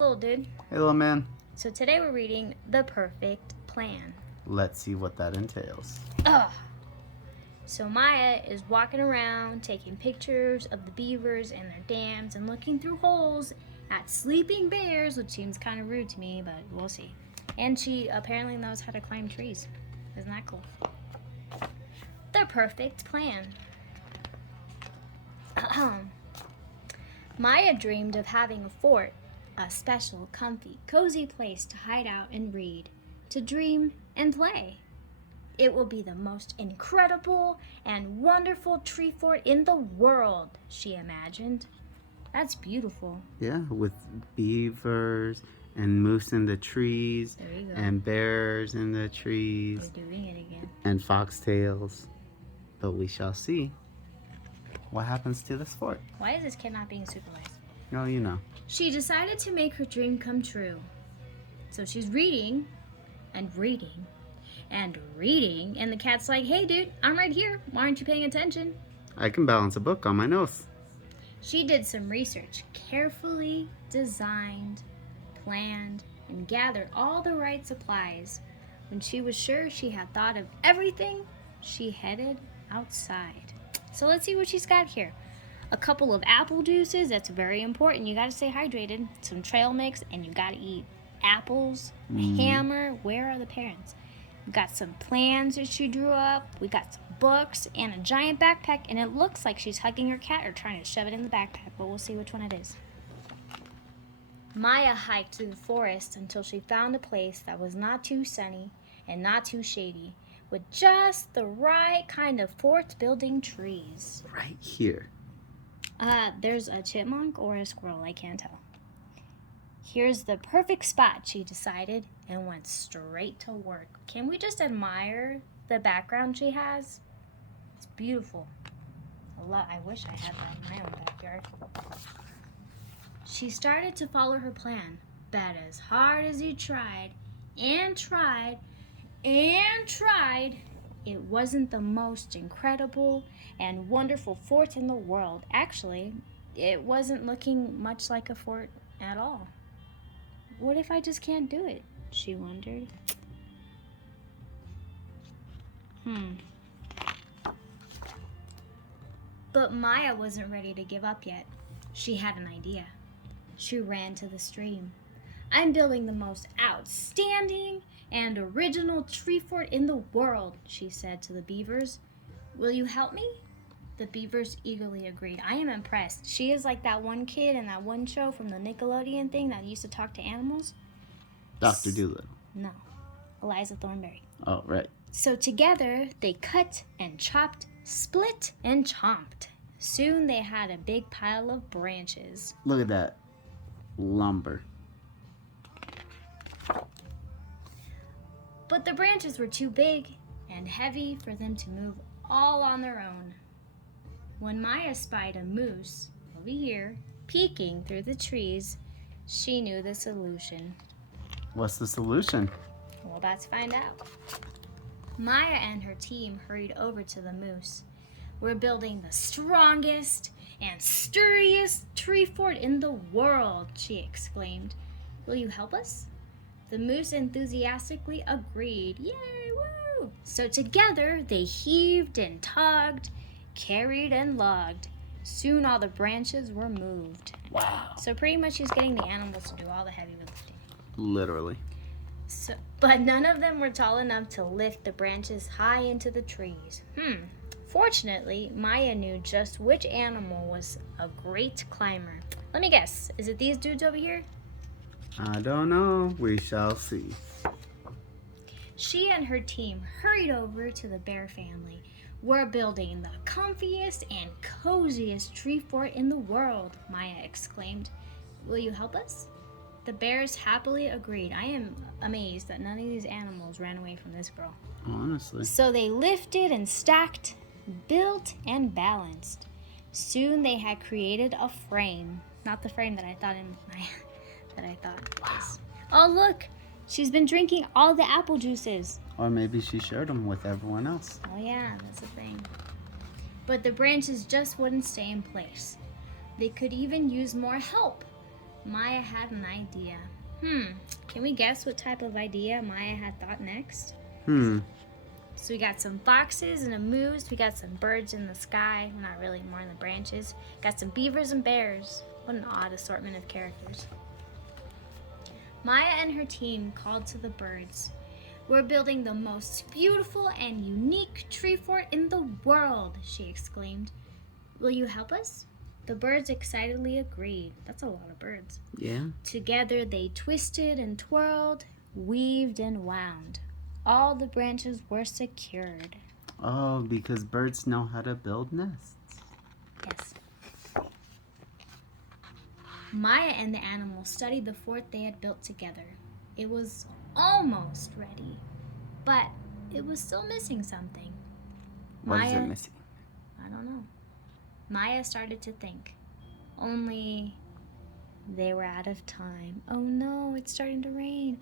Hello, dude. Hey, little man. So today we're reading The Perfect Plan. Let's see what that entails. Ugh. So Maya is walking around taking pictures of the beavers and their dams and looking through holes at sleeping bears, which seems kind of rude to me, but we'll see. And she apparently knows how to climb trees. Isn't that cool? The Perfect Plan. Maya dreamed of having a fort, a special, comfy, cozy place to hide out and read, to dream and play. It will be the most incredible and wonderful tree fort in the world, she imagined. That's beautiful. Yeah, with beavers and moose in the trees There you go. and bears in the trees You're doing it again. and foxtails. But we shall see what happens to this fort. Why is this kid not being supervised? Oh, you know. She decided to make her dream come true. So she's reading and reading and reading, and the cat's like, "Hey dude, I'm right here. Why aren't you paying attention?" I can balance a book on my nose. She did some research, carefully designed, planned, and gathered all the right supplies. When she was sure she had thought of everything, she headed outside. So let's see what she's got here. A couple of apple juices, that's very important. You gotta stay hydrated. Some trail mix, and you gotta eat apples, hammer. Where are the parents? We got some plans that she drew up. We got some books and a giant backpack, and it looks like she's hugging her cat or trying to shove it in the backpack, but we'll see which one it is. Maya hiked through the forest until she found a place that was not too sunny and not too shady, with just the right kind of fort-building trees. Right here. There's a chipmunk or a squirrel, I can't tell. Here's the perfect spot, she decided, and went straight to work. Can we just admire the background she has? It's beautiful. I wish I had that in my own backyard. She started to follow her plan, but as hard as he tried, and tried, and tried, it wasn't the most incredible and wonderful fort in the world. Actually, it wasn't looking much like a fort at all. What if I just can't do it? She wondered. But Maya wasn't ready to give up yet. She had an idea. She ran to the stream. "I'm building the most outstanding and original tree fort in the world," she said to the beavers. "Will you help me?" The beavers eagerly agreed. I am impressed. She is like that one kid in that one show from the Nickelodeon thing that used to talk to animals. Dr. Doolittle. No, Eliza Thornberry. Oh, right. So together they cut and chopped, split and chomped. Soon they had a big pile of branches. Look at that. Lumber. But the branches were too big and heavy for them to move all on their own. When Maya spied a moose over here, peeking through the trees, she knew the solution. What's the solution? Well, about to find out. Maya and her team hurried over to the moose. "We're building the strongest and sturdiest tree fort in the world," she exclaimed. "Will you help us?" The moose enthusiastically agreed. Yay, woo! So together they heaved and tugged, carried and lugged. Soon all the branches were moved. Wow. So pretty much she's getting the animals to do all the heavy lifting. Literally. But none of them were tall enough to lift the branches high into the trees. Fortunately, Maya knew just which animal was a great climber. Let me guess, is it these dudes over here? I don't know. We shall see. She and her team hurried over to the bear family. "We're building the comfiest and coziest tree fort in the world," Maya exclaimed. "Will you help us?" The bears happily agreed. I am amazed that none of these animals ran away from this girl. Honestly. So they lifted and stacked, built and balanced. Soon they had created a frame. Not the frame that I thought was. Oh, look! She's been drinking all the apple juices. Or maybe she shared them with everyone else. Oh yeah, that's the thing. But the branches just wouldn't stay in place. They could even use more help. Maya had an idea. Can we guess what type of idea Maya had thought next? So we got some foxes and a moose. We got some birds in the sky. Well, not really, more in the branches. Got some beavers and bears. What an odd assortment of characters. Maya and her team called to the birds. "We're building the most beautiful and unique tree fort in the world," she exclaimed. "Will you help us?" The birds excitedly agreed. That's a lot of birds. Yeah. Together they twisted and twirled, weaved and wound. All the branches were secured. Oh, because birds know how to build nests. Yes. Maya and the animals studied the fort they had built together. It was almost ready, but it was still missing something. What is it missing? I don't know. Maya started to think. Only they were out of time. Oh no, it's starting to rain.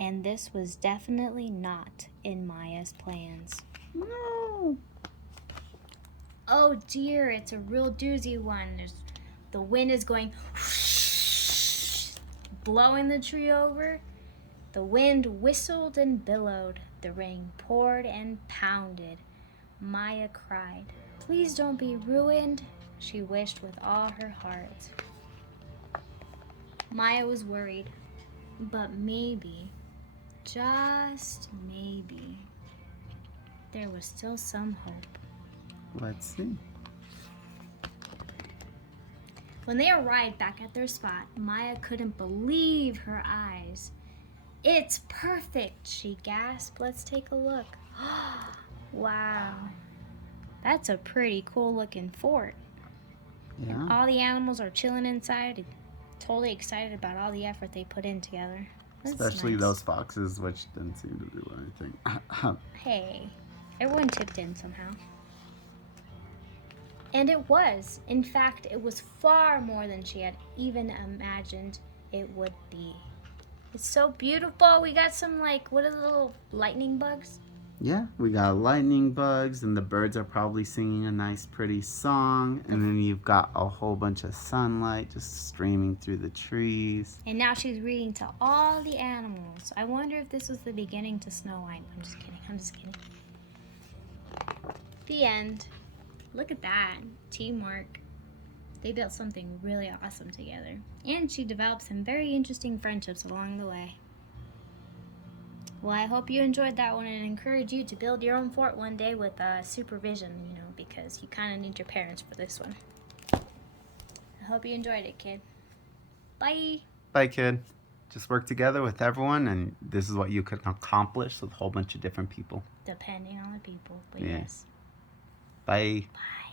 And this was definitely not in Maya's plans. No. Oh dear, it's a real doozy one. The wind is going blowing the tree over. The wind whistled and billowed. The rain poured and pounded. Maya cried. "Please don't be ruined," she wished with all her heart. Maya was worried, but maybe, just maybe, there was still some hope. Let's see. When they arrived back at their spot, Maya couldn't believe her eyes. "It's perfect," she gasped. "Let's take a look." Wow. That's a pretty cool looking fort. Yeah. All the animals are chilling inside, totally excited about all the effort they put in together. That's Especially nice. those foxes, which didn't seem to do anything. Hey, everyone chipped in somehow. And it was. In fact, it was far more than she had even imagined it would be. It's so beautiful. We got some, what are the little lightning bugs? Yeah, we got lightning bugs, and the birds are probably singing a nice, pretty song. And then you've got a whole bunch of sunlight just streaming through the trees. And now she's reading to all the animals. I wonder if this was the beginning to Snow White. I'm just kidding. The end. Look at that. Teamwork. They built something really awesome together. And she developed some very interesting friendships along the way. Well, I hope you enjoyed that one and encourage you to build your own fort one day with supervision, because you kind of need your parents for this one. I hope you enjoyed it, kid. Bye. Bye, kid. Just work together with everyone, and this is what you can accomplish with a whole bunch of different people. Depending on the people, but Yeah. yes. Bye. Bye.